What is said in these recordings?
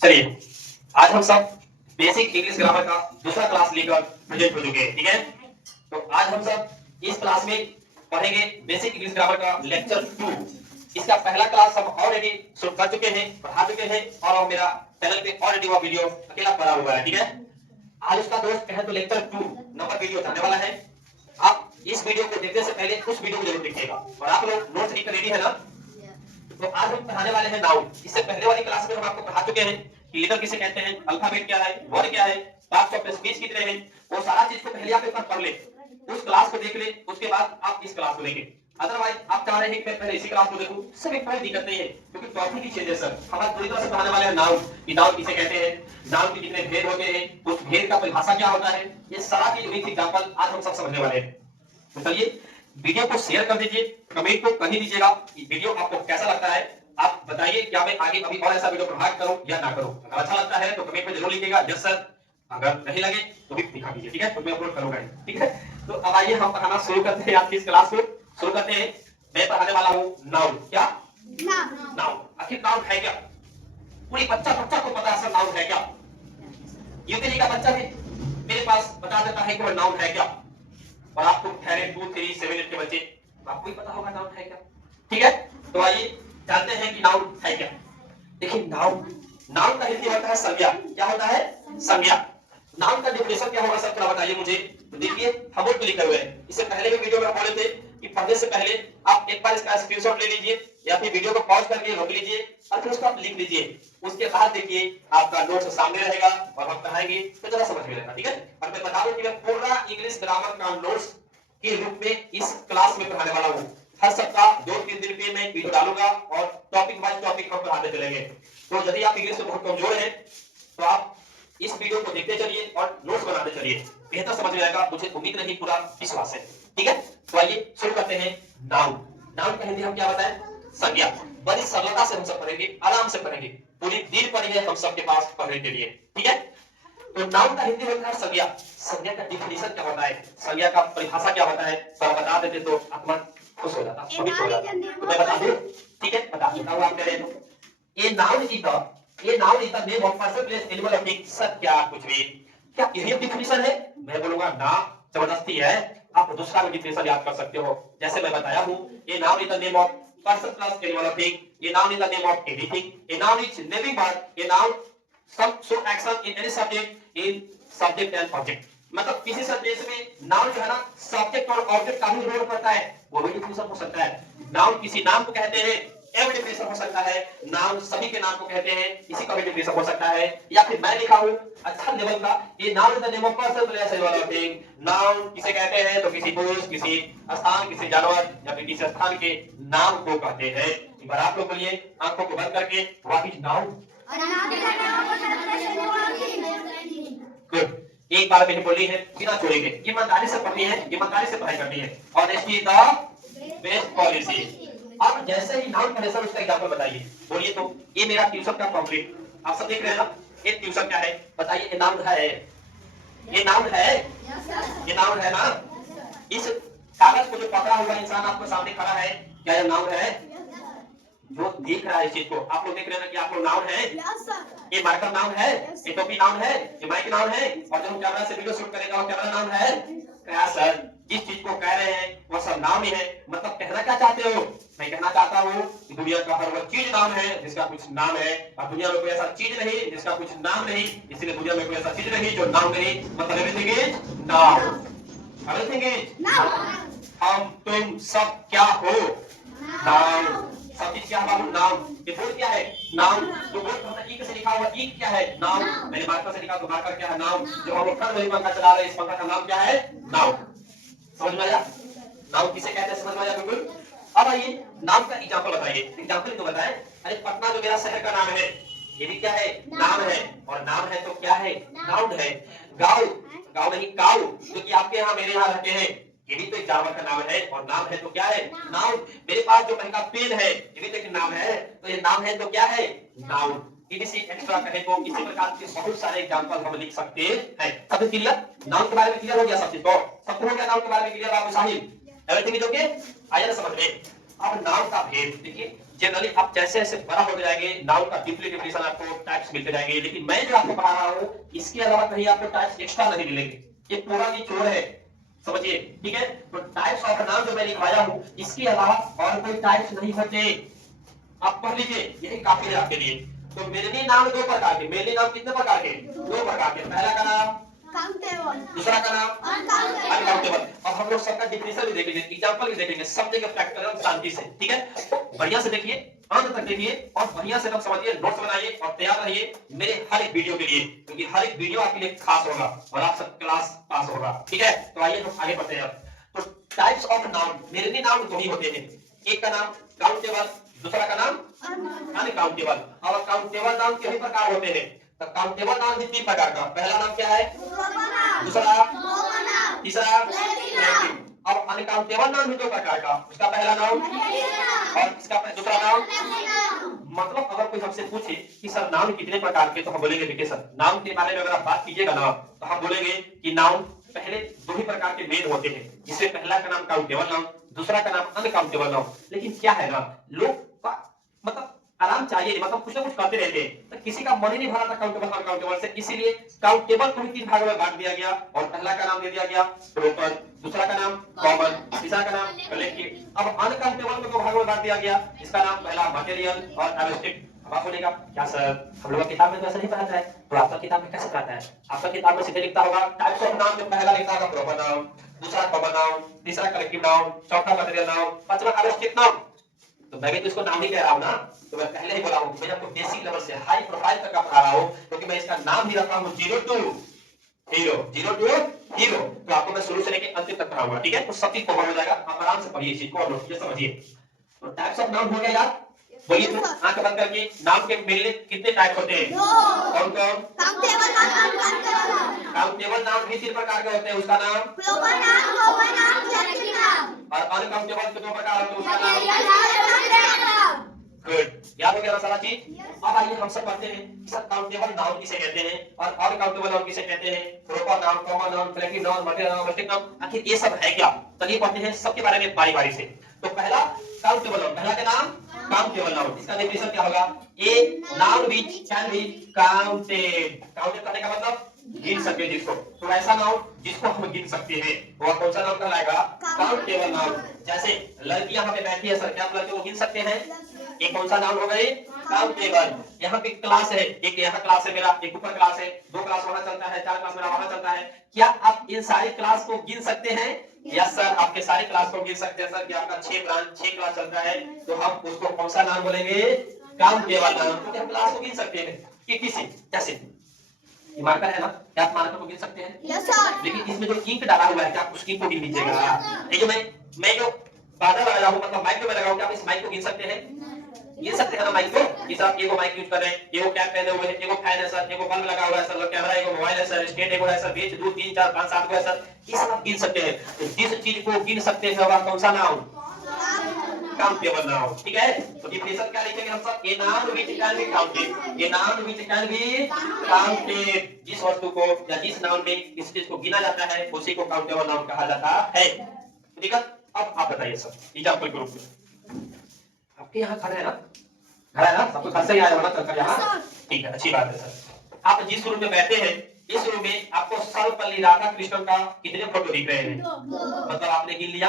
चलिए, आज हम सब बेसिक इंग्लिश ग्रामर का दूसरा क्लास लेकर प्रेजेंट हो चुके हैं, ठीक है। तो आज हम सब इस क्लास में पढ़ेंगे बेसिक इंग्लिश ग्रामर का लेक्चर 2। इसका पहला क्लास हम ऑलरेडी शुरू कर चुके हैं, पढ़ा चुके हैं, और मेरा चैनल पे ऑलरेडी वो वीडियो अकेला पड़ा हुआ है, ठीक है। आज उसका दोस्त कहे तो लेक्चर 2 नंबर वीडियो जाने वाला है। आप इस वीडियो को देखने से पहले उस वीडियो को जरूर देखिएगा, और आप लोग नोट्स लिखकर रेडी है ना। तो आज हम पढ़ाने वाले हैं नाउन। इससे पहले वाली क्लास में हम आपको पढ़ा चुके हैं कि लेटर किसे कहते हैं, अल्फाबेट क्या है, वर्ड क्या है, पार्ट्स ऑफ स्पीच कितने हैं। वो सारा चीज को पहले आप एक बार पढ़ ले, उस क्लास को देख ले, उसके बाद आप इस क्लास को देखें। अदरवाइज आप चाह रहे हैं कि मैं पहले इसी क्लास को देखूं, सब एक कोई दिक्कत नहीं है, क्योंकि टॉपिक ही चेंज है सर। हम आज पूरी तरह से पढ़ाने वाले हैं नाउन कि नाउन किसे कहते हैं, नाउन के कितने भेद होते हैं, उस भेद का परिभाषा क्या होता है, ये सारा चीज विथ एग्जांपल आज हम सब समझने वाले हैं। तो चलिए वीडियो को शेयर कर दीजिए, कमेंट को कहीं दीजिएगा कि वीडियो आपको कैसा लगता है। आप बताइए क्या मैं आगे अभी और ऐसा वीडियो प्रोवाइड करूं या ना करूं। अगर अच्छा लगता है तो कमेंट में जरूर लिखिएगा यस सर, अगर नहीं लगे तो भी दिखा दीजिए, ठीक है, तो मैं अपलोड करूंगा, ठीक है। तो अब आइए हम पढ़ाना शुरू करते हैं, आज की इस क्लास को शुरू करते हैं। मैं पढ़ाने वाला हूं नाउन। क्या नाउन? आखिर नाउन है क्या? पूरी बच्चा को पता है सर नाउन है क्या। यूकेजी का बच्चा भी मेरे पास बता देता है कि वो नाउन है क्या, और आपको ठहरे 2, 3, 7, 8 के बच्चे आपको ही पता होगा नाउन है क्या, ठीक है। तो आइए जानते हैं कि नाउन है क्या। देखिए नाउन का हिंदी होता है संज्ञा। क्या होता है? संज्ञा। नाउन का डेफिनेशन क्या होगा सर, थोड़ा बताइए मुझे। तो देखिए हम लोग लिखे हुए हैं, इससे पहले भी वीडियो में बोले थे कि पढ़ने से पहले आप एक बार इसका स्क्रीनशॉट ले लीजिए, या फिर वीडियो को पॉज करके रोक लीजिए और फिर उसको आप लिख लीजिए। उसके बाद देखिए आपका नोट्स सामने रहेगा और हम पढ़ाएंगे तो जरा समझ में आएगा, ठीक है। और मैं बता दूं कि मैं पूरा इंग्लिश ग्रामर का नोट्स के रूप में इस क्लास में पढ़ाने वाला हूं। हर सप्ताह 2-3 दिन पे मैं वीडियो डालूंगा और टॉपिक वाइज टॉपिक हम पढ़ाते चलेंगे। तो यदि आप इंग्लिश में बहुत कमजोर हैं तो आप इस वीडियो को देखते चलिए और नोट्स बनाते चलिए, बेहतर समझ में आएगा, मुझे उम्मीद नहीं पूरा विश्वास है, ठीक है। तो आइए शुरू करते हैं। नाउन का हिंदी हम क्या बताएं? संज्ञा। बड़ी सरलता से हम सब पढ़ेंगे, आराम से पढ़ेंगे, पूरी दिन पड़ी है हम सबके पास पढ़ने के लिए, ठीक है। तो नाउन का हिंदी होता है संज्ञा। संज्ञा का डिफिनेशन क्या होता है, संज्ञा का परिभाषा क्या होता है, सर बता देते तो आत्मा खुश हो जाता, पवित्र हो जाता। तो मैं बता दूं, ठीक है, बता देता हूं। आप कह रहे हो ये noun is the name of person, place, animal और थिंग। सर क्या कुछ भी, क्या यही डिफिनेशन है? मैं बोलूंगा ना, जबरदस्ती है। आप दूसरा भी डिफिनेशन याद कर सकते हो, जैसे मैं बताया हूं, ये noun is the name of person plus animal और थिंग, ये noun is the name of anything, ये नाउन इज लिविंग वर्ड, ये noun some show action in any subject in subject and object। मतलब किसी सेंटेंस में noun जो है ना सब्जेक्ट और ऑब्जेक्ट का भी रोल करता है, वो भी डिफिनेशन हो सकता है। नाउन किसी नाम को कहते हैं, ये भी डिफिनेशन हो सकता है। नाउन सभी के नाम को कहते हैं, इसी का भी डिफिनेशन हो सकता है। या फिर मैं लिखा हूं अच्छा लेवल का, ये noun is the name of person place animal और थिंग। नाउन किसे कहते हैं तो किसी पुरुष, किसी स्थान, किसी जानवर या फिर किसी स्थान के नाम को कहते हैं। एक बार आप लोग बोलिए आंखों को बंद करके, व्हाट इज नाउन? एक बार मैंने बोली है, बिना छोड़ेंगे, ईमानदारी से पढ़नी है, ईमानदारी से पढ़ाई करनी है। Honesty is the best policy. अब जैसे ही नाउन पढ़े सर उसका एग्जांपल बताइए, बोलिए। तो ये मेरा ट्यूशन का पम्पलेट आप सब देख रहे हैं ना, ये ट्यूशन क्या है बताइए। ये नाउन है, ये नाउन है, ये नाउन है ना। इस कागज को जो पकड़ा हुआ इंसान आपको सामने खड़ा है, क्या ये नाउन है? जो देख रहा है इस चीज को, आप लोग देख रहे हैं ना कि आप लोग नाउन है। ये मार्कर नाउन है, ये टोपी नाउन है, ये माइक नाउन है, और जो कैमरा से वीडियो शूट करेगा वो कैमरा नाउन है। क्या सर जिस चीज को कह रहे हैं वो सब नाम ही है। मतलब कहना क्या चाहते हो? मैं कहना चाहता हूँ कि दुनिया का हर वो चीज नाम है जिसका कुछ नाम है, और दुनिया में कोई ऐसा चीज नहीं जिसका कुछ नाम नहीं, इसलिए दुनिया में कोई ऐसा चीज नहीं जो नाम नहीं। मतलब everything is noun, everything is noun. हम तुम सब क्या हो? नाउन। सब चीज क्या है बाबू? नाउन। ये बोर्ड क्या है? नाउन। जो बोर्ड पर ई से लिखा हुआ ई क्या है? नाउन। मैंने मार्कर से लिखा तो मार्कर क्या है? नाउन। जो हम लोग घर में पंखा चला रहे हैं, इस पंखा का नाम क्या है? नाउन। समझ में आया? नाउन किसे कहते हैं, समझ में आया बिल्कुल। अब आइए नाम का एग्जांपल बताइए। एग्जांपल तो बताएं। अरे पटना जो मेरा शहर का नाम है, ये भी क्या है? नाम है। और नाम है तो क्या है? नाउन है। गाँव नहीं काऊ, जो कि आपके यहाँ मेरे यहाँ रहते हैं, ये भी तो एक जानवर का नाम है, और नाम है तो क्या है? नाउन। मेरे पास जो महंगा पेन है, ये भी तो एक नाम है, तो ये नाम है तो क्या है? नाउन। इसी एक्स्ट्रा कहे तो इसी प्रकार के बहुत सारे एग्जांपल हम लिख सकते हैं। सब क्लियर? नाउन के बारे में क्लियर हो गया सब चीज को? सबको हो गया नाउन के बारे में clear? Babu Sahib everything is okay? आया ना समझ में? अब नाउन का भेद देखिए, जनरली आप जैसे जैसे बड़ा होते जाएंगे नाउन का डीपली डेफिनेशन आपको टाइप्स मिलते जाएंगे, लेकिन मैं जो आपको पढ़ा रहा हूँ इसके अलावा कहीं आपको टाइप्स एक्स्ट्रा नहीं मिलेंगे, ये पूरा निचोड़ है, समझिए। ठीक है, तो टाइप्स ऑफ नाउन जो मैं लिखवाया हूँ इसके अलावा और कोई टाइप्स नहीं होते, आप पढ़ लीजिए, यही काफी है आपके लिए। तो मेलनी नाम दो प्रकार के, मेलनी नाम कितने प्रकार के? दो प्रकार के। पहला का नाम काउंटेबल, दूसरा का नाम अनकाउंटेबल। अब हम लोग सबका डिफिनेशन भी देखेंगे, एग्जांपल भी देखेंगे, सब जगह प्रैक्टिकल और शांति से। ठीक है, बढ़िया से देखिए, अंत तक देखिए और बढ़िया से सब समझिए, नोट्स बनाइए और तैयार रहिए मेरे हर एक वीडियो के लिए, क्योंकि हर एक वीडियो आपके लिए खास होगा और आप सब क्लास पास होगा। ठीक है, तो आइए हम आगे बढ़ते हैं। तो types of noun, Melanie noun दो ही होते हैं, एक का नाम काउंटेबल, दूसरा का नाम अनकाउंटेबल। अब काउंटेबल नाउन कितने प्रकार होते हैं? तो काउंटेबल नाउन भी तीन प्रकार का, पहला नाम क्या है? दूसरा, तीसरा रिलेटिव। अब अनकाउंटेबल नाउन भी दो प्रकार का, उसका पहला नाम और इसका दूसरा नाम। मतलब अगर कोई हमसे पूछे कि सर नाउन कितने प्रकार के, तो हम बोलेंगे देखिए सर, नाउन के बारे में अगर आप बात कीजिएगा ना तो हम बोलेंगे कि नाउन पहले दो ही प्रकार के मेन होते हैं, जिसमें पहला का नाम काउंटेबल नाउन, दूसरा का नाम अनकाउंटेबल नाउन। लेकिन क्या है ना, लोग मतलब आराम चाहिए, मतलब कुछ ना कुछ करते रहते हैं, तो किसी का मन ही नहीं भरा था काउंटेबल अनकाउंटेबल से, इसीलिए काउंटेबल को भी तीन भागों में बांट दिया गया और पहला का नाम दे दिया गया प्रोपर, दूसरा का नाम कॉमन, तीसरा का नाम कलेक्टिव। अब अनकाउंटेबल को दो भागों में बांट दिया गया, इसका नाम पहला मटेरियल और एब्स्ट्रैक्ट। अब आप बोलेगा क्या सर हम लोग किताब में तो ऐसा नहीं पढ़ाता है, तो आपका किताब में कैसे पढ़ाता है? आपका किताब में सीधे लिखता होगा टाइप्स ऑफ नाउन में पहला लिखता होगा प्रोपर नाउन, दूसरा कॉमन नाउन, तीसरा कलेक्टिव नाउन, चौथा मटेरियल नाउन, पांचवा एब्स्ट्रैक्ट नाउन। तो मैं भी तो इसको नाम ही कह रहा हूँ ना, तो मैं पहले ही बोला हूँ मैं आपको बेसिक लेवल से हाई प्रोफाइल तक का पढ़ा रहा हूँ, क्योंकि मैं इसका नाम ही रखा हूँ zero to hero, zero to hero. तो आपको मैं शुरू से लेके अंत तक पढ़ाऊंगा। ठीक है, तो सब चीज कवर हो जाएगा, आप आराम से पढ़िए चीज को और नोट समझिए। तो टाइप्स ऑफ नाउन हो गया यार, बोलिए तो आंख बंद करके, नाम के मिलने कितने टाइप होते हैं? कौन कौन? काउंटेबल नाउन, काउंटेबल नाउन भी तीन प्रकार के होते हैं, उसका नाम proper noun, common noun, collective noun. और अनकाउंटेबल के दो प्रकार होते हैं, उसका नाम गुड, याद हो गया ना सारा चीज। अब आइए हम सब पढ़ते हैं कि सर काउंटेबल नाउन किसे कहते हैं और अनकाउंटेबल नाउन किसे कहते हैं, proper noun, common noun, collective noun, material noun, abstract noun, आखिर ये सब है क्या? चलिए पढ़ते हैं सबके बारे में बारी बारी से। तो पहला काउंटेबल नाउन, पहला का नाम काउंटेबल नाउन, इसका डेफिनेशन क्या होगा? A noun which can be counted, counted करने का मतलब गिन सके जिसको, तो ऐसा नाउन जिसको हम गिन सकते हैं वो कौन सा नाउन कहलाएगा? Countable noun. जैसे लड़कियां यहाँ पे बैठी है सर, क्या आप लड़कियों को गिन सकते हैं? एक कौन सा नाउन हो गई? काउंटेबल। यहाँ पे क्लास है, एक यहाँ क्लास है मेरा, एक ऊपर क्लास है, दो क्लास वहां चलता है, चार क्लास मेरा वहां चलता है, क्या आप इन सारी क्लास को गिन सकते हैं? यस सर, आपके सारे क्लास को गिन सकते हैं सर, कि आपका 6 ब्रांच 6 क्लास चलता है, तो हम उसको कौन सा नाम बोलेंगे? काउंटेबल नाउन, क्योंकि हम क्लास को गिन सकते हैं। कि किसी जैसे ये मार्कर है ना, क्या आप मार्कर को गिन सकते हैं? Yes sir. लेकिन इसमें जो इंक डाला हुआ है क्या आप उस इंक को गिन लीजिएगा? ये जो मैं जो बाधा लगाया हूं, मतलब माइक में लगाऊं, क्या आप इस माइक को गिन सकते हैं? गिन सकते हैं ना माइक को? कि सर एगो माइक यूज कर रहे हैं, एगो कैप पहने हुए हैं, एगो फैन है सर, एगो बल्ब लगा हुआ है सर, कैमरा, एगो मोबाइल है सर, स्टैंड एगो है सर, बीच 2 3 4 5 7 को है सर, ये सब आप गिन सकते हैं। तो जिस चीज को गिन सकते हैं वह कौन सा नाउन? Countable noun. ठीक है, तो डेफिनेशन क्या लिखेंगे हम सब? A noun which can be counted, a noun which can be counted, जिस वस्तु को या जिस नाउन में किसी चीज को गिना जाता है उसी को काउंटेबल नाउन कहा जाता है। ठीक है, अब आप बताइए सर एग्जांपल के रूप में, आपके यहाँ घर है ना, घर है ना, सबको घर से ही आया होना चलकर यहाँ, ठीक है, अच्छी बात है सर। आप जिस रूम में बैठे हैं इस रूम में आपको सर्वपल्ली राधा कृष्णन का कितने फोटो दिख रहे हैं? मतलब आपने गिन लिया,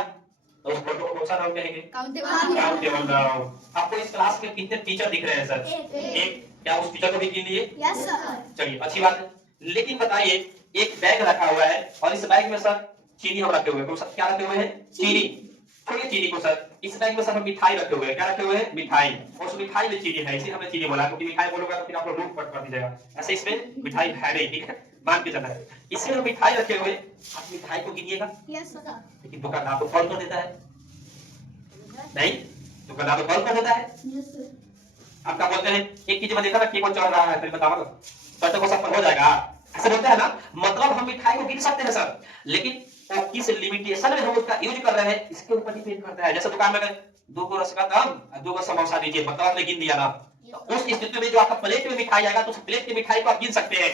तो उस फोटो को कौन सा नाम कहेंगे? Countable noun. आपको इस क्लास में कितने टीचर दिख रहे हैं सर? एक। क्या उस टीचर को भी गिन लिए? Yes sir. चलिए अच्छी बात है, लेकिन बताइए एक बैग रखा हुआ है और इस बैग में सर चीनी हम रखे हुए हैं, क्या रखे हुए हैं? चीनी। छोड़िए चीनी को सर, इस बैग में सर हम मिठाई रखे हुए हैं, क्या रखे हुए हैं? मिठाई। और उस मिठाई में चीनी है, इसीलिए हमने चीनी बोला, क्योंकि मिठाई बोलोगे तो फिर आप लोग रूट कट कर दीजिएगा, ऐसे इसमें मिठाई है नहीं, ठीक है, मान के चलना है। इसमें हम मिठाई रखे हुए, आप मिठाई को गिनिएगा। Yes sir. लेकिन दुकानदार तो कॉल कर देता है, नहीं दुकानदार तो कॉल कर देता है। Yes sir. आप क्या बोलते हैं? एक चीज में देखा ना केक चल रहा है, फिर बताओ ना तो सफल हो जाएगा, ऐसे बोलते हैं ना। मतलब हम मिठाई को गिन सकते हैं सर, लेकिन वो किस लिमिटेशन में हम उसका यूज कर रहे हैं इसके ऊपर डिपेंड करता है। जैसे दुकान में गए, 2 को रसगुल्ला और 2 को समोसा दीजिए, मतलब आपने गिन दिया ना, तो उस स्थिति में जो आपका प्लेट में मिठाई आएगा तो उस प्लेट की मिठाई को आप गिन सकते हैं।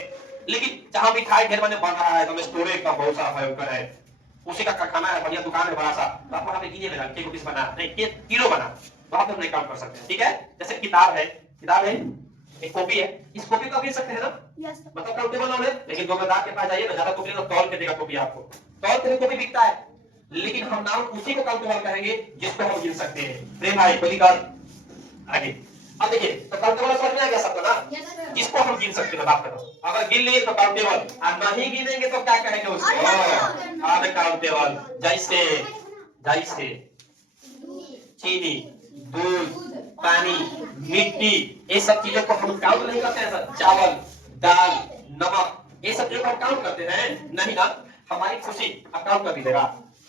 लेकिन जहां मिठाई ढेर बन रहा है तो स्टोरेज का बहुत सारा भयंकर है, उसी का कारखाना है, बढ़िया दुकान है बड़ा सा, तो आप वहां पे गिने में केक पीस बना नहीं, केक किलो बना, वहां पर नहीं काउंट कर सकते हैं, ठीक है। जैसे किताब है, किताब है, एक कॉपी है, इस कॉपी को गिन सकते हैं ना, मतलब काउंटेबल नाउन है। लेकिन दुकानदार के पास जाइए ना, ज्यादा कॉपी तो तौल के देगा कॉपी आपको, तौल के कॉपी बिकता है, लेकिन हम नाउन उसी को काउंटेबल कहेंगे जिसको हम गिन सकते हैं। प्रेम भाई बोली कर आगे। अब देखिए तो काउंटेबल समझ में आ गया सबको ना, जिसको हम गिन सकते हैं बात करो। अगर गिन लिए तो काउंटेबल, और नहीं गिनेंगे तो क्या कहेंगे उसको, अनकाउंटेबल। जैसे जैसे चीनी, दूध, पानी, मिट्टी, ये सब चीजों को हम काउंट नहीं करते हैं सर। चावल, दाल, नमक, ये सब चीजों को हम काउंट करते हैं नहीं ना। हमारी खुशी अब काउंट कर दीजिएगा।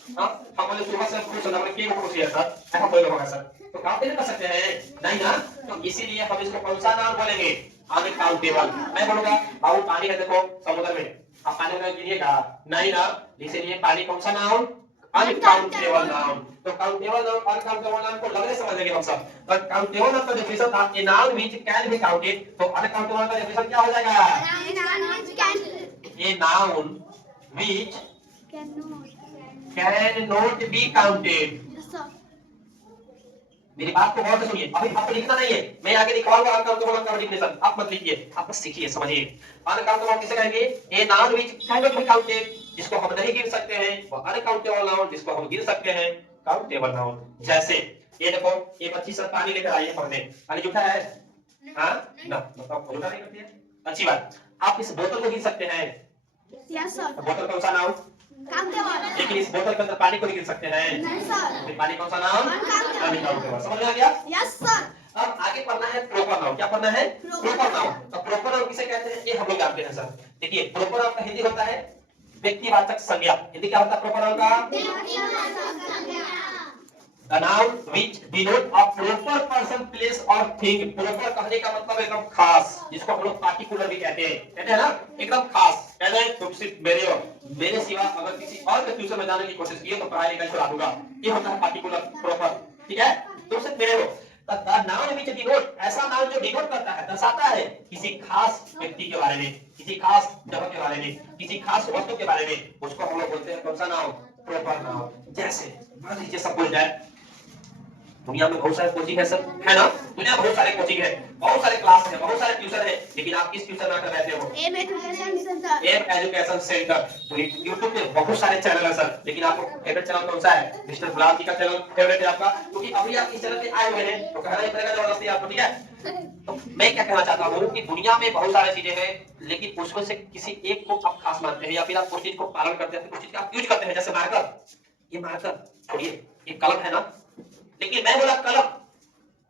हम बोले सुबह से खुश होना, बोले क्यों खुशी है सर, ऐसा बोले होगा सर, तो काउंट नहीं कर सकते हैं नहीं ना। तो इसीलिए हम इसको कौन सा नाम बोलेंगे, अनकाउंटेबल। मैं बोलूंगा बाबू पानी है देखो समुद्र में, आप पानी में गिनिएगा नहीं ना, इसीलिए पानी कौन सा नाउन, अनकाउंटेबल नाउन। तो काउंटेबल नाउन और अनकाउंटेबल नाउन को लगने समझ लेंगे हम सब। तो काउंटेबल नाउन का डेफिनेशन था a noun which can be counted, तो अनकाउंटेबल का डेफिनेशन क्या हो जाएगा, a noun which can not be counted. मेरी बात को गौर से सुनिए, अभी आपको लिखना नहीं है, मैं आगे लिखवाऊंगा अनकाउंटेबल का डेफिनेशन, आप मत लिखिए, आप बस सीखिए समझिए। अनकाउंटेबल किसे कहेंगे, a noun which can not be counted, जिसको हम नहीं गिन सकते हैं, वो अनकाउंटेबल नाउन, जिसको हम गिन सकते हैं काउंटेबल नाउन। जैसे ये देखो, ये बच्ची सब पानी लेकर आई है पढ़ने, पानी जूठा है, हां ना, मतलब जूठा नहीं करती है, अच्छी बात। आप इस बोतल को गिन सकते हैं, यस सर, बोतल कौन सा नाउन, काउंटेबल, लेकिन इस बोतल के अंदर पानी को नहीं गिन सकते हैं, नहीं सर, फिर पानी कौन सा नाउन, अनकाउंटेबल। समझ में आ गया, यस सर। अब आगे पढ़ना है प्रॉपर नाउन। क्या पढ़ना है, प्रॉपर नाउन। तो प्रॉपर नाउन किसे कहते हैं, ये हम लोग जानते हैं सर। देखिए प्रॉपर नाउन का हिंदी होता है व्यक्तिवाचक संज्ञा। हिंदी क्या होता है प्रॉपर नाउन का, व्यक्तिवाचक संज्ञा। A noun which denote a proper person, place or thing। proper कहने का मतलब एकदम खास, जिसको हम लोग पार्टिकुलर भी कहते हैं ना, एकदम खास। कहते हैं तुम सिर्फ मेरे हो, मेरे सिवा अगर किसी और के फ्यूचर में जाने की कोशिश की तो पढ़ाई लिखाई छुड़ा दूंगा, ये होता है पार्टिकुलर प्रॉपर, ठीक है। तुम सिर्फ मेरे हो। नाउन which denote, ऐसा नाउन जो डिनोट करता है, दर्शाता है किसी खास व्यक्ति के बारे में, किसी खास जगह के बारे में, किसी खास वस्तु के बारे में, उसको हम लोग बोलते हैं कौन सा नाउन, प्रॉपर नाउन। जैसे मान लीजिए सब बोल जाए दुनिया में बहुत सारे कोचिंग है सर, है ना, दुनिया में बहुत सारे कोचिंग है, बहुत सारे क्लास है, बहुत सारे ट्यूशन है, लेकिन आप किस ट्यूशन में आकर बैठे हो, M education centre, M education centre. तो YouTube पे बहुत सारे चैनल है सर, लेकिन आपको फेवरेट चैनल कौन सा है, मिस्टर गुलाब जी का चैनल फेवरेट है आपका, क्योंकि अभी आप इस चैनल पे आए हुए हैं तो कहना ही पड़ेगा जबरदस्ती आपको, ठीक है। तो मैं क्या कहना चाहता हूँ कि दुनिया में बहुत सारी चीजें हैं, लेकिन उसमें से किसी एक को आप खास मानते हैं, या फिर आप उस चीज को पालन करते हैं, उस चीज का आप यूज करते हैं। जैसे मार्कर, ये मार्कर छोड़िए, ये कलम है ना, लेकिन मैं बोला कलम,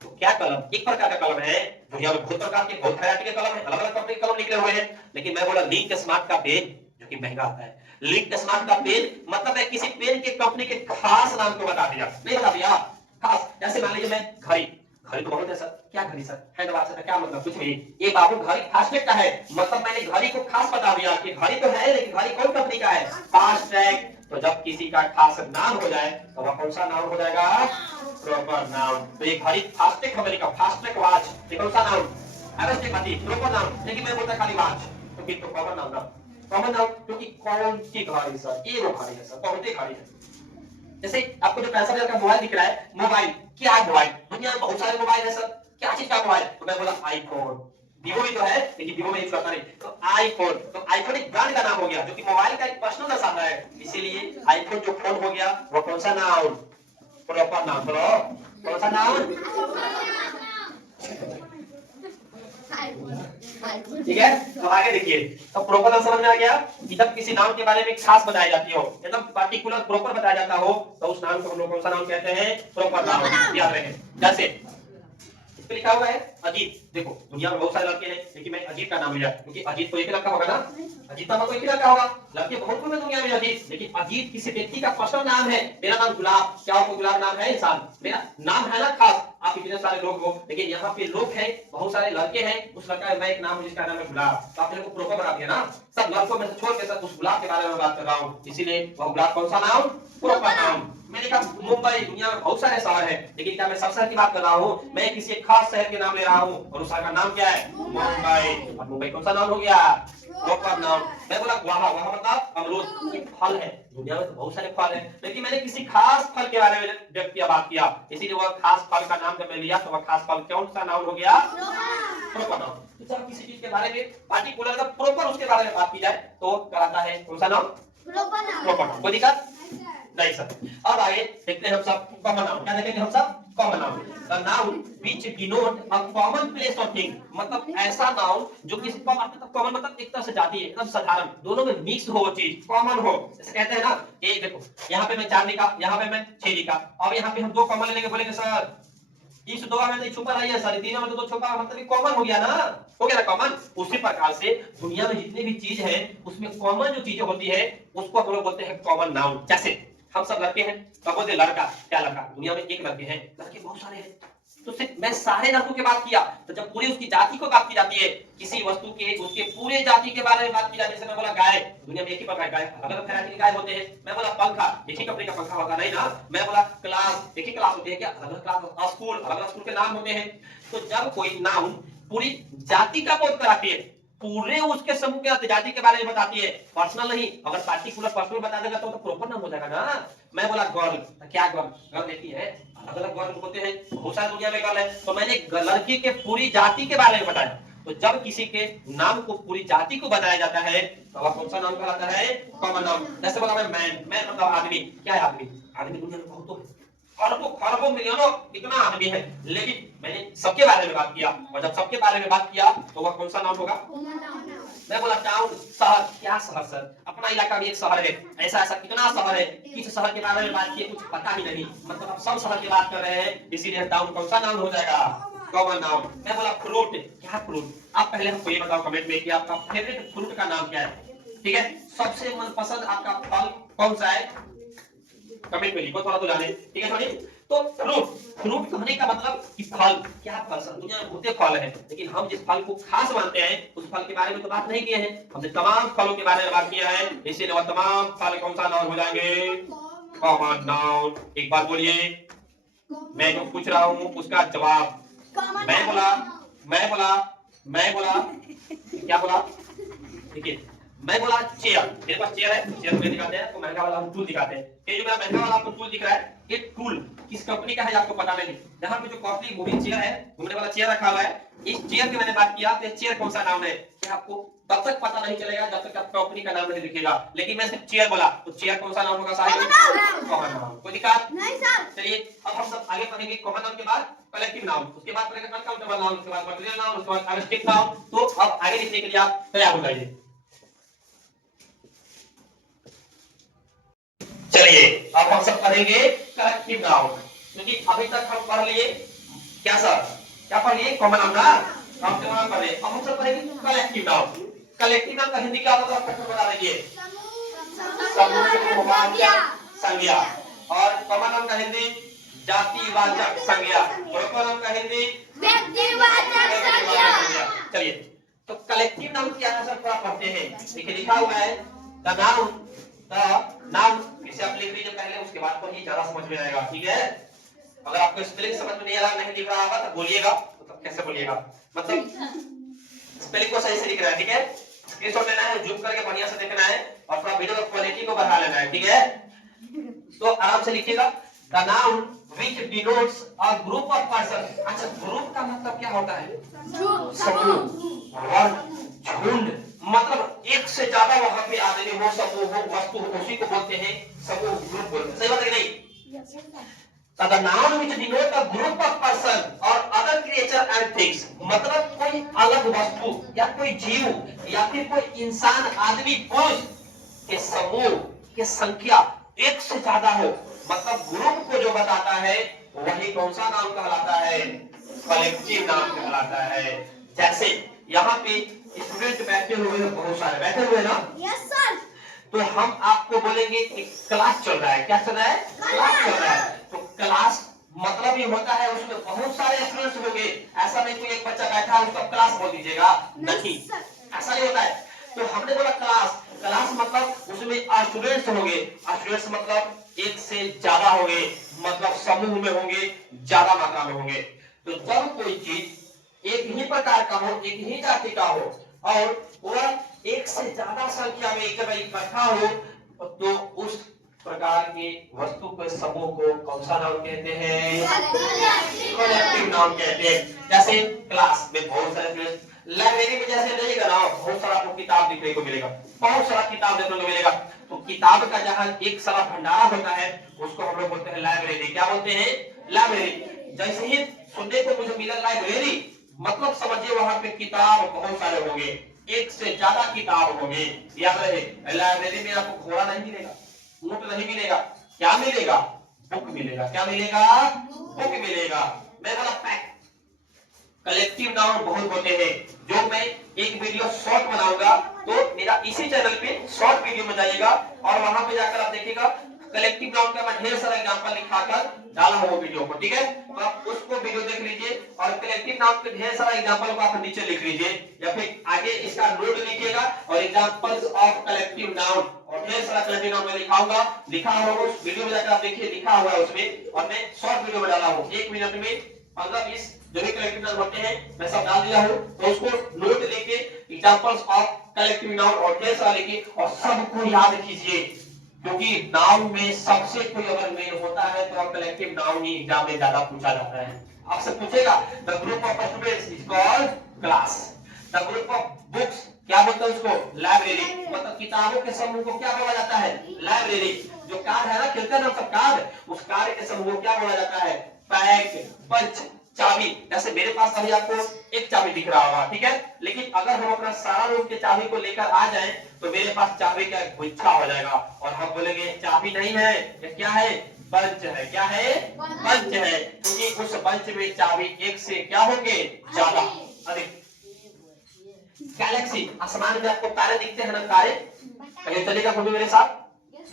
तो क्या कलम, एक प्रकार का कलम है, दुनिया में बहुत प्रकार के, बहुत वैरायटी के कलम है, अलग अलग कंपनी के कलम निकले हुए हैं, लेकिन मैं बोला लिंक स्मार्ट का पेन, जो कि महंगा आता है, लिंक स्मार्ट का पेन, मतलब है किसी पेन के कंपनी के खास नाम को बता दिया, नहीं बता दिया खास। जैसे मान लीजिए मैं घड़ी, घड़ी तो बहुत है सर, क्या घड़ी सर, हैंडवाच से क्या मतलब, कुछ भी, ये बाबू घड़ी फास्ट्रैक का है, मतलब मैंने घड़ी को खास बता दिया कि घड़ी तो है, लेकिन घड़ी कौन कंपनी का है, फास्ट्रैक। तो जब किसी का खास नाम हो जाए तो वह कौन सा नाम हो जाएगा, प्रॉपर नाउन। तो ये घड़ी फास्ट्रैक कंपनी का, फास्ट्रैक वॉच, ये कौन सा नाउन, अरेस्टेड, प्रॉपर नाउन। लेकिन मैं बोलता खाली वॉच, तो फिर तो कॉमन नाउन ना, कॉमन नाउन, क्योंकि कौन सी घड़ी सर, ये वो घड़ी है सर, कौन सी घड़ी है। जैसे आपको जो 65,000 का मोबाइल दिख रहा है, मोबाइल क्या है, मोबाइल, दुनिया में बहुत सारे मोबाइल है सर, क्या चीज का मोबाइल, तो मैं बोला आईफोन, वीवो भी तो है, लेकिन वीवो में यूज करता नहीं, तो आईफोन। तो आईफोन एक ब्रांड का नाम हो गया, जो कि मोबाइल का एक पर्सनल दर्शाता है, इसीलिए आईफोन जो फोन हो गया वो कौन सा नाउन, प्रॉपर नाउन। बोलो कौन सा नाउन, ठीक है। तो आगे देखिए, तो प्रॉपर नाउन समझ में आ गया कि जब किसी नाम के बारे में खास बताई जाती हो, एकदम पार्टिकुलर प्रॉपर बताया जाता हो, तो उस नाम को हम लोग कौन सा नाम कहते हैं, प्रॉपर नाउन। याद रखें। जैसे लिखा हुआ है अजीत, देखो दुनिया में बहुत सारे लड़के हैं, लेकिन मैं अजीत का नाम लिया क्योंकि अजीत तो एक ही लड़का होगा ना, अजीत नाम एक ही लड़का होगा, लड़के बहुत कम है दुनिया में अजीत, लेकिन अजीत किसी व्यक्ति का पर्सनल नाम है। मेरा नाम गुलाब, क्या आपको गुलाब नाम है इंसान, मेरा नाम है ना खास, आप इतने सारे लोग हो, लेकिन यहाँ पे लोग हैं, बहुत सारे लड़के हैं, उस लड़का मैं एक नाम हूँ जिसका नाम है गुलाब, तो आप लोगों को प्रॉपर बना दिया ना, सब लड़कों में से छोड़ के सब उस गुलाब के बारे में बात कर रहा हूँ, इसीलिए वह गुलाब कौन सा नाम, प्रॉपर नाम। मैंने कहा मुंबई, दुनिया में बहुत सारे शहर हैं, लेकिन क्या मैं सब शहर की बात कर रहा हूँ, मैं किसी एक खास शहर के नाम ले रहा हूँ, और उस शहर का नाम क्या है, मुंबई। और मुंबई कौन सा नाम हो गया, प्रॉपर नाउन। मैं बोला गुआवा, गुआवा मतलब अमरूद, फ्रूट एक फल है। दुनिया में तो बहुत सारे फल हैं, लेकिन मैंने किसी खास फल के बारे में व्यक्त किया, बात किया, इसीलिए वह खास फल का नाम जब मैं लिया तो वह खास फल कौन सा नाम हो गया? Proper noun. तो जब किसी चीज के बारे में पार्टिकुलर का प्रॉपर उसके बारे में बात की जाए तो कहलाता है कौन सा नाम? Proper noun. कोई दिक्कत नहीं सर। अब आगे देखते हैं हम सब कॉमन नाउन। क्या देखेंगे हम सब? Common noun. The noun which denote a common place of thing, मतलब ऐसा नाउन जो किसी कॉमन, मतलब कॉमन मतलब एक तरह से जाती है, एकदम साधारण, दोनों में मिक्स हो वो चीज, कॉमन हो। जैसे कहते हैं ना, ये देखो यहाँ पे मैं 4 लिखा, यहाँ पे मैं 6 लिखा, अब यहाँ पे हम 2 कॉमन लेंगे, बोलेंगे सर इस 2 में तो छुपा रही है सर, 3 में तो 2 छुपा, मतलब कॉमन हो गया ना, हो गया ना कॉमन। उसी प्रकार से दुनिया में जितनी भी चीज है उसमें कॉमन जो चीजें होती है उसको हम लोग बोलते हैं कॉमन नाउन। जैसे हम सब लड़के हैं तो बोलते लड़का, क्या लड़का? दुनिया में एक लड़के हैं, लड़के बहुत सारे हैं, तो सिर्फ मैं सारे लड़कों की बात किया, तो जब पूरी उसकी जाति को बात की जाती है, किसी वस्तु के उसके पूरे जाति के बारे में बात की जाती है, जैसे मैं बोला गाय, दुनिया में एक ही प्रकार गाय, अलग अलग वैरायटी के गाय होते हैं। मैं बोला पंखा, एक ही कंपनी का पंखा होता नहीं ना। मैं बोला क्लास, एक ही क्लास होती है क्या? अलग अलग क्लास। स्कूल, अलग अलग स्कूल के नाम होते हैं। तो जब कोई नाउन पूरी जाति का बोध कराती है, पूरे उसके समूह के जाति के बारे में बताती है, पर्सनल नहीं, अगर पार्टिकुलर पर्सनल बता देगा तो प्रॉपर नाउन हो जाएगा ना। मैं बोला गर्ल, तो क्या गर्ल? गर्ल देखी है, अलग अलग गर्ल होते हैं, बहुत सारी दुनिया में गर्ल है, तो मैंने लड़की के पूरी जाति के बारे में बताया। तो जब किसी के नाम को पूरी जाति को बताया जाता है तो वह कौन सा नाम कहलाता है? Common noun. जैसे बोला मैं मैन, मैन मतलब आदमी। क्या है आदमी? आदमी दुनिया में बहुत है, अरबों खरबों मिलियनों कितना आदमी है, लेकिन मैंने सबके बारे में बात किया, और जब सबके बारे में बात किया तो वह कौन सा नाम होगा? मैं बोला टाउन, शहर। क्या शहर सर? अपना इलाका भी एक शहर है, ऐसा ऐसा कितना शहर है, किस शहर के बारे में बात किए कुछ पता ही नहीं, मतलब आप सब शहर की बात कर रहे हैं, इसीलिए टाउन कौन सा नाम हो जाएगा? Common noun. मैं बोला फ्रूट, क्या फ्रूट? आप पहले हमको ये बताओ कमेंट में कि आपका फेवरेट फ्रूट का नाम क्या है, ठीक है? सबसे मनपसंद आपका फल कौन सा है? कमेंट में लिखो, थोड़ा तो जाने, ठीक है? तो फ्रूट, फ्रूट कहने का मतलब कि फल। क्या फल सर? दुनिया में बहुते फल हैं, लेकिन हम जिस फल को खास मानते हैं उस फल के बारे में तो बात नहीं किए हैं, हमने तमाम फलों के बारे में बात किया है, इसीलिए वह तमाम फल कौन सा नाउन हो जाएंगे? Common noun. एक बार बोलिए, मैं जो पूछ रहा हूँ उसका जवाब। मैं बोला, मैं बोला, मैं बोला, क्या बोला? देखिए मैं बोला चेयर, मेरे पास चेयर है, चेयर में दिखाते हैं तो महंगा वाला हम टूल दिखाते हैं। ये जो मेरा महंगा वाला आपको टूल दिख रहा है, ये टूल किस कंपनी का है आपको पता नहीं। यहाँ पे जो कॉस्टली मूविंग चेयर है, घूमने वाला चेयर रखा हुआ है, इस चेयर की मैंने बात किया तो चेयर कौन सा नाम है क्या आपको तब तक पता नहीं चलेगा जब तक आप कंपनी का नाम नहीं लिखेगा। लेकिन मैं सिर्फ चेयर बोला तो चेयर कौन सा नाम होगा साहब? Common noun. कोई दिक्कत नहीं सर। चलिए अब हम सब आगे पढ़ेंगे कॉमन नाउन के बाद कलेक्टिव नाउन, उसके बाद पढ़ेंगे अनकाउंटेबल नाउन, उसके बाद पर्टिकुलर नाउन, उसके बाद एब्स्ट्रैक्ट नाउन। तो अब आगे लिखने के लिए आप तैयार हो जाइए। चलिए अब हम सब पढ़ेंगे कलेक्टिव नाउन, क्योंकि अभी तक हम पढ़ लिए क्या सर? क्या पढ़ लिए? कॉमन नाउन ना, हम क्या पढ़ लिए? अब हम सब पढ़ेंगे कलेक्टिव नाउन। कलेक्टिव नाउन का हिंदी क्या होता है आपको बता दीजिए? समूहवाचक संज्ञा। और कॉमन नाउन का हिंदी जातिवाचक संज्ञा। प्रॉपर नाउन का हिंदी व्यक्तिवाचक संज्ञा। चलिए तो कलेक्टिव नाउन क्या है सर? थोड़ा पढ़ते हैं। देखिए लिखा हुआ है द नाउन, नाउन इसे आप लिख लीजिए पहले, उसके बाद पढ़िए, ज्यादा समझ में आएगा, ठीक है? अगर आपको स्पेलिंग समझ में नहीं आ रहा, नहीं दिख रहा होगा तो बोलिएगा, मतलब कैसे बोलिएगा, मतलब स्पेलिंग को सही से लिख रहा है, ठीक है? स्क्रीनशॉट लेना है, जूम करके बढ़िया से देखना है और थोड़ा वीडियो की क्वालिटी को बढ़ा लेना है, ठीक है? तो आराम से लिखिएगा the noun which denotes a group of person. अच्छा ग्रुप का मतलब क्या होता है? समूह और झुंड, मतलब एक से ज्यादा वहां पे आदमी हो, समूह हो, वस्तु हो, उसी को बोलते हैं समूह, ग्रुप बोलते हैं। सही बात है कि नहीं? The noun which denote a group of person or other creature and things, मतलब कोई अलग वस्तु या कोई जीव या फिर कोई इंसान, आदमी, पुरुष के समूह के संख्या एक से ज्यादा हो, मतलब ग्रुप को जो बताता है वही कौन सा नाम कहलाता है? कलेक्टिव नाम कहलाता है। जैसे यहाँ पे स्टूडेंट बैठे हुए हैं, बहुत सारे बैठे हुए ना? Yes sir. तो हम आपको बोलेंगे कि क्लास चल रहा है। क्या चल रहा है? क्लास चल रहा है। तो क्लास मतलब ये होता है उसमें बहुत सारे स्टूडेंट्स होंगे, ऐसा नहीं कोई एक बच्चा बैठा है उसका क्लास बोल दीजिएगा, नहीं ऐसा नहीं होता है। तो हमने बोला क्लास, क्लास मतलब उसमें स्टूडेंट्स होंगे, स्टूडेंट्स मतलब एक से ज्यादा होंगे, मतलब समूह में होंगे, ज्यादा मात्रा में होंगे। तो जब कोई चीज एक ही प्रकार का हो, एक ही जाति का हो और वह एक से ज्यादा संख्या में जब इकट्ठा हो तो उस प्रकार के वस्तु के समूह को कौन सा नाउन कहते हैं? कलेक्टिव नाउन कहते हैं। जैसे क्लास में बहुत सारे, लाइब्रेरी में जैसे रहेगा ना बहुत सारा आपको किताब देखने को मिलेगा, बहुत सारा किताब देखने को मिलेगा। तो किताब का जहां एक सारा भंडारा होता है उसको हम लोग बोलते हैं लाइब्रेरी। क्या बोलते हैं? लाइब्रेरी। जैसे ही सुनने को मुझे मिला लाइब्रेरी, मतलब समझिए वहां पे किताब बहुत सारे होंगे, एक से ज्यादा किताब होंगे। याद रहे, लाइब्रेरी में आपको घोड़ा नहीं मिलेगा, ऊंट नहीं मिलेगा, क्या मिलेगा? बुक मिलेगा। क्या मिलेगा? बुक मिलेगा। मैं बोला पैक। कलेक्टिव नाउन बहुत होते हैं। जो मैं एक वीडियो शॉर्ट बनाऊंगा तो मेरा इसी चैनल पे शॉर्ट वीडियो में जाइएगा और वहां पे जाकर आप देखिएगा कलेक्टिव नाउन का मैं ढेर सारा एग्जांपल लिखाकर डाला हूं वीडियो को, ठीक है? तो आप उसको वीडियो देख लीजिए और कलेक्टिव नाउन के ढेर सारा एग्जांपल को आप नीचे लिख लीजिए या फिर आगे इसका नोट लिखिएगा और एग्जांपल्स ऑफ कलेक्टिव नाउन और ढेर सारा कलेक्टिव नाउन मैं लिखाऊंगा, लिखा हुआ उस वीडियो में जाकर आप देखिए, लिखा हुआ है उसमें और मैं शॉर्ट वीडियो में डाला हूं। 1 मिनट में 15-20 जो भी कलेक्टिव नाउन होते हैं मैं सब डाल दिया हूं। तो उसको नोट लेके एग्जांपल्स ऑफ कलेक्टिव नाउन और ढेर सारा लिखिए और सबको याद कीजिए, क्योंकि नाउन में सबसे कोई अगर मेन होता है तो कलेक्टिव नाउन ही एग्जाम में ज्यादा पूछा जाता है। आपसे पूछेगा the group of students is called class. The group of books क्या बोलते हैं उसको? लाइब्रेरी। मतलब किताबों के समूह को क्या बोला जाता है? लाइब्रेरी। जो कार्ड है ना, खेलते हैं ना सब कार्ड, उस कार्ड के समूह को क्या बोला जाता है? पैक, पंच, चाबी। जैसे मेरे पास अभी आपको एक चाबी दिख रहा होगा, ठीक है? लेकिन अगर हम अपना सारा रूम के चाबी को लेकर आ जाएं तो मेरे पास चाबी का गुच्छा हो जाएगा और हम बोलेंगे चाबी नहीं है, ये क्या है? पंच है। क्या है? पंच है। क्योंकि उस पंच में चाबी एक से क्या होंगे? ज्यादा, अधिक। गैलेक्सी, आसमान में आपको तारे दिखते हैं ना, तारे? कहीं चलेगा फोटो मेरे साथ?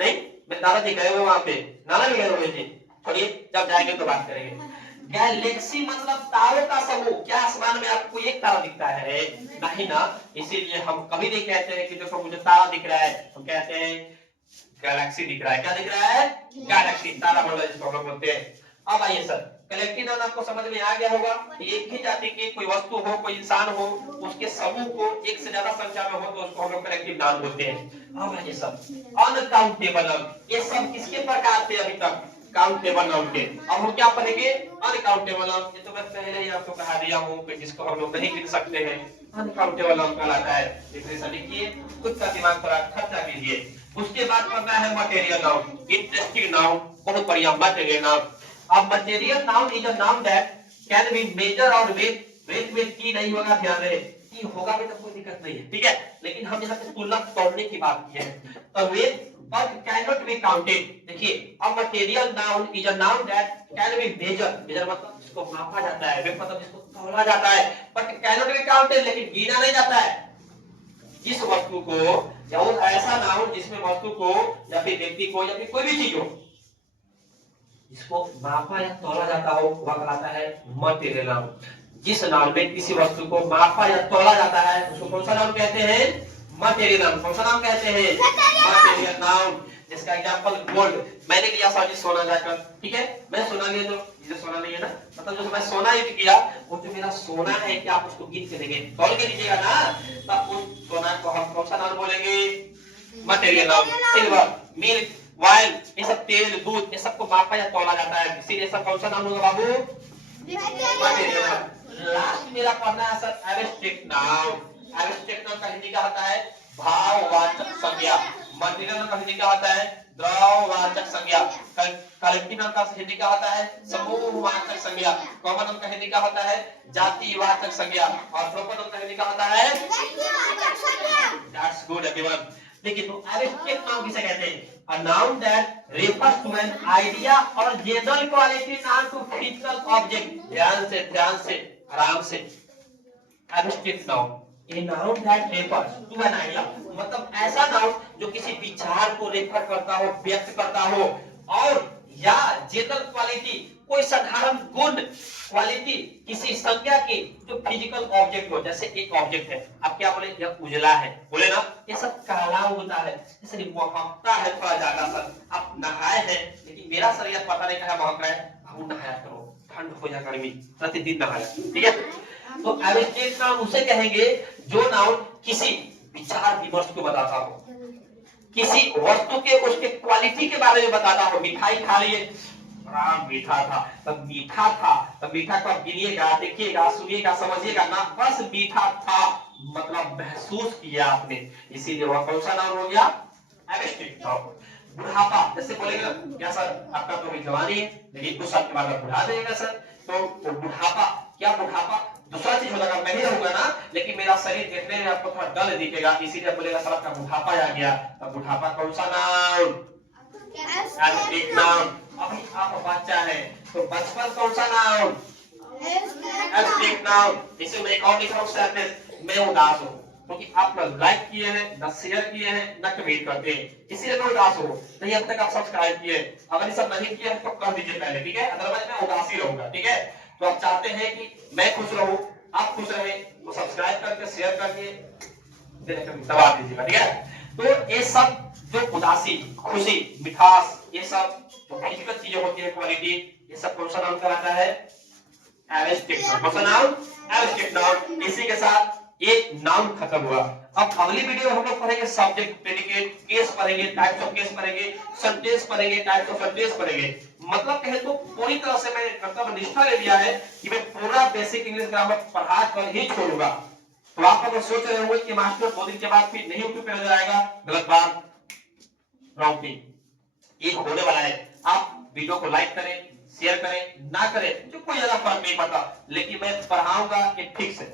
नहीं, मैं दादाजी गए हुए वहां पे, नाना भी गए हुए थे। थोड़ी जब जाएंगे तो बात करेंगे। गैलेक्सी मतलब तारों का समूह। क्या आसमान में आपको एक तारा दिखता है? नहीं ना। इसीलिए हम कभी नहीं कहते हैं कि देखो मुझे तारा दिख रहा है, हम कहते हैं गैलेक्सी दिख रहा है। क्या दिख रहा है? गैलेक्सी, तारा बोला जिसको हम बोलते हैं। अब आइए सर, कलेक्टिव नाउन आपको समझ में आ गया होगा। एक ही जाति के कोई वस्तु हो, कोई इंसान हो, उसके समूह को एक से ज्यादा संख्या में हो तो उसको हम लोग कलेक्टिव नाउन बोलते हैं। अब आइए सर, अनकाउंटेबल, ये सब किसके प्रकार थे अभी तक? काउंटेबल नाउन के। अब हम क्या पढ़ेंगे? Uncountable noun. ये तो मैं पहले ही आपको कहा दिया हूं कि जिसको हम लोग नहीं गिन सकते हैं अनकाउंटेबल नाउन कहलाता है। इसलिए लिखिए, खुद का दिमाग थोड़ा खर्चा कीजिए। उसके बाद पढ़ना है मटेरियल नाउन। इंटरेस्टिंग नाउन, बहुत बढ़िया, मटेरियल नाउन। अब material noun is a noun that can be measure और वेट में की नहीं होगा, ध्यान रहे। की होगा भी तो कोई दिक्कत नहीं है, ठीक है? लेकिन हम यहाँ पे तुलना तोड़ने की बात की है। तो wait but cannot be counted। देखिए, a material noun is a noun that can be measured। measure मतलब जिसको मापा जाता है, वेट मतलब जिसको तौला जाता है, but cannot be counted, लेकिन गिना नहीं जाता है। जिस वस्तु को या वो ऐसा नाउन जिसमें वस्तु को या फिर व्यक्ति को या फिर कोई भी चीज हो जिसको मापा या तौला जाता हो वह कहलाता है मटेरियल नाउन। जिस नाउन में किसी वस्तु को मापा या तौला जाता है उसको कौन सा नाउन कहते हैं? Material noun. कौन सा नाम कहते हैं? Material noun. जिसका एग्जांपल गोल्ड, मैंने लिया साजी सोना जाकर, ठीक है? मैं सोना लिया, जो जिसे सोना नहीं है ना, मतलब जो मैं सोना यूज किया वो जो मेरा सोना है, क्या आप उसको गिन के देंगे? तौल के लीजिएगा ना, तब उस सोना को हम कौन सा नाम बोलेंगे? Material noun. Silver, milk, wine, ये सब तेल, दूध, ये सबको मापा या तौला जाता है, इसीलिए सब कौन सा नाम होगा बाबू? Material noun. लास्ट मेरा पढ़ना है sir abstract noun. Abstract noun का हिंदी क्या होता है? भाववाचक संज्ञा। मटेरियल नाउन का हिंदी क्या होता है? द्रव्यवाचक संज्ञा। कलेक्टिव नाउन का हिंदी क्या होता है? समूहवाचक संज्ञा। कॉमन नाउन का हिंदी क्या होता है? जातिवाचक संज्ञा। और प्रॉपर नाउन का हिंदी क्या होता है? That's good everyone. देखिए, तो एब्स्ट्रैक्ट नाउन किसे कहते हैं? A noun that refers to an idea or general quality not to physical object। ध्यान से आराम से। Abstract noun, a noun that refers to an idea, मतलब ऐसा नाउन जो किसी विचार को रेफर करता हो, व्यक्त करता हो, और या जनरल क्वालिटी, कोई साधारण गुण, क्वालिटी, किसी संज्ञा की जो फिजिकल ऑब्जेक्ट हो। जैसे एक ऑब्जेक्ट है, आप क्या बोले? यह उजला है, बोले ना? ये सब काला होता है, इसलिए महकता है थोड़ा ज्यादा। सर आप नहाए हैं लेकिन मेरा शरीर पता नहीं कहाँ महक रहा है, आप नहाया करो, ठंड हो जाए, गर्मी, प्रतिदिन नहाया, ठीक है? तो एब्स्ट्रैक्ट नाउन उसे कहेंगे जो नाउन किसी विचार विमर्श को बताता हो, किसी वस्तु के उसके क्वालिटी के बारे में बताता हो। मिठाई खा लिए, बड़ा मीठा था, तब मीठा था, तब मीठा को आप गिनिएगा, देखिएगा, सुनिएगा, समझिएगा ना, बस मीठा था, मतलब महसूस किया आपने, इसीलिए वह कौन सा नाम हो गया? Abstract noun. बुढ़ापा, जैसे बोलेगा क्या सर आपका तो अभी जवानी है लेकिन कुछ साल के बाद आप बुढ़ा जाएगा सर, तो बुढ़ापा, क्या बुढ़ापा दूसरा चीज हो जाएगा, मैं ही रहूंगा ना, लेकिन मेरा शरीर देखने में आपको थोड़ा डल दिखेगा, इसीलिए बोलेगा सर आपका बुढ़ापा आ गया। अब बुढ़ापा कौन सा नाउन? Abstract noun. अभी आप बच्चा है तो बचपन कौन सा नाउन? Abstract noun. इसे मैं एक और लिख रहा हूं, सैडनेस, मैं उदास हूं, क्योंकि आप ना लाइक किए हैं, ना शेयर किए हैं, ना कमेंट करते हैं, इसीलिए मैं उदास हूं। नहीं अब तक आप सब्सक्राइब किए, अगर ये सब नहीं किए हैं तो कर दीजिए पहले, ठीक है, अदरवाइज मैं उदास ही रहूंगा, ठीक है। तो आप चाहते हैं कि मैं खुश रहूं, आप खुश रहे, तो सब्सक्राइब करके शेयर करके दबा दीजिएगा, ठीक है। तो ये सब जो उदासी, खुशी, मिठास, ये सब जो फिजिकल चीजें होती है, क्वालिटी, ये सब कौन सा नाम कहलाता है? Abstract noun. कौन सा नाम? Abstract noun. इसी के साथ ये नाउन खत्म हुआ। अब अगली वीडियो में हम लोग पढ़ेंगे सब्जेक्ट, प्रेडिकेट, केस पढ़ेंगे, टाइप्स ऑफ केस पढ़ेंगे, सेंटेंस पढ़ेंगे, टाइप्स ऑफ सेंटेंस पढ़ेंगे। मतलब कहे तो पूरी तरह से मैंने मतलब निष्ठा ले लिया है कि मैं पूरा बेसिक इंग्लिश ग्रामर पढ़ा कर ही छोड़ूंगा। तो आप अगर सोच रहे होंगे कि मास्टर 2 दिन के बाद फिर नहीं यूट्यूब पे नजर आएगा, गलत बात, रॉन्ग थिंग। ये होने वाला है। आप वीडियो को लाइक करें, शेयर करें, ना करें, जो कोई ज्यादा फर्क नहीं पड़ता, लेकिन मैं पढ़ाऊंगा ये फिक्स है।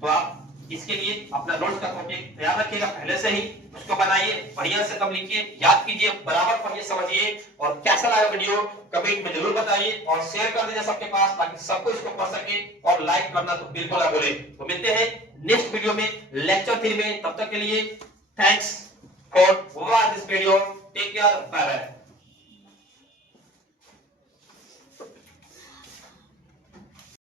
तो आप इसके लिए अपना नोट्स का कॉपी तैयार रखिएगा पहले से ही, उसको बनाइए, बढ़िया से तब लिखिए, याद कीजिए, बराबर पढ़िए, समझिए, और कैसा लगा वीडियो कमेंट में जरूर बताइए, और शेयर कर दीजिए सबके पास ताकि सबको इसको पढ़ सके, और लाइक करना तो बिल्कुल ना भूलें। तो मिलते हैं नेक्स्ट वीडियो में, लेक्चर 3 में, तब तक के लिए thanks for watching this video, take care, bye bye.